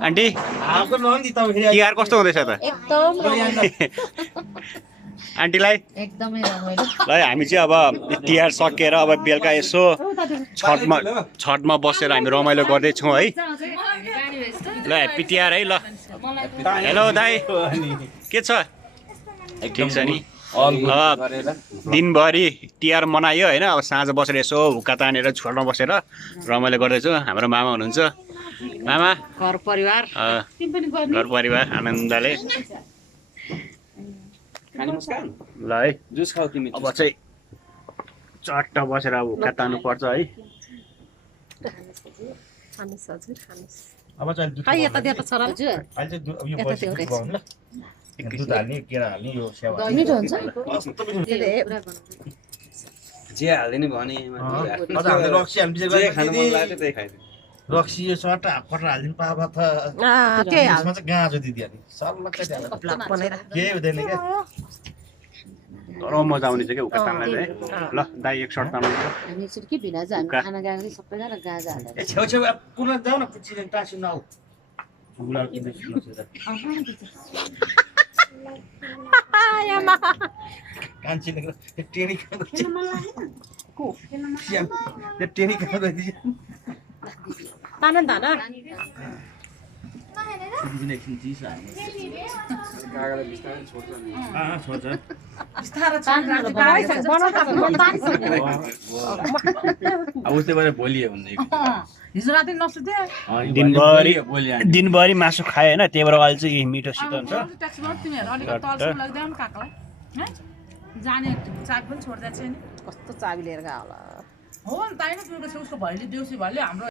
aunty Tihar कस्तो हुँदैछ त एकदम आन्टीलाई एकदमै रमाइलो ल हामी चाहिँ अब तिहार सकेर अब बेलुका यसो छठमा बसेर हामी रमाइलो गर्दैछौँ है ल ह्याप्पी तिहार है ल हेलो दाइ के छ ठिक छ नि दिनभरि तिहार मनायो होइन अब साँझ बसेर यसो हुक्का तानेर छठमा बसेर रमाइलो गर्दैछु हाम्रो मामा हुनुहुन्छ मामा घर परिवार आनन्दले ल है जुस खाऊ तिमी अब चाहिँ चट्ट बसेर अब हुक्का तान्नु पर्छ है अब चाहिँ खै यता त्यता छोरा अहिले चाहिँ यो बसी ल दुध हाल्ने केरा हाल्ने यो सेवा मिठो हुन्छ जे हाल्दिने भने अझ हामीले रक्सी हाल्नु जे खानु मन लाग्यो त्यही खाइदिनु रक्सी यो सट्टा कटर हालिदिनु पावा त त्यही यसमा चाहिँ गाँजो दिदिहाल्ने सल्लक्कै केही हुँदैन क्या तर मजा आउने चाहिँ क्या हुक्का तान्नलाई है ल दाइ एक सर्ट तान्नु हामी चाहिँ के भिना चाहिँ हामी खाना गएको चाहिँ सबैजना गाजा हालेर छेउ छेउ पुरा जाऊ न पुच्चिने टाँसिनु नआऊ झुला कान्छीले टेनी टेनी कहाँ गइदियो तान तान एकछिन चिस कागलाई बिस्तारै छोड्छ नि छोड्छ अब उस्तै भएर भोलि भन्दै हिजो राति नसुते दिनभरि मासु खायो होइन त्यही भएर अहिले चाहिँ मिठो शीतल हुन्छ जाने चाबी पनि छोड्दा छैन कस्तो चाबी लिएर गयो होला हो नि ताई न उसको भैली देउसी भैली हाम्रो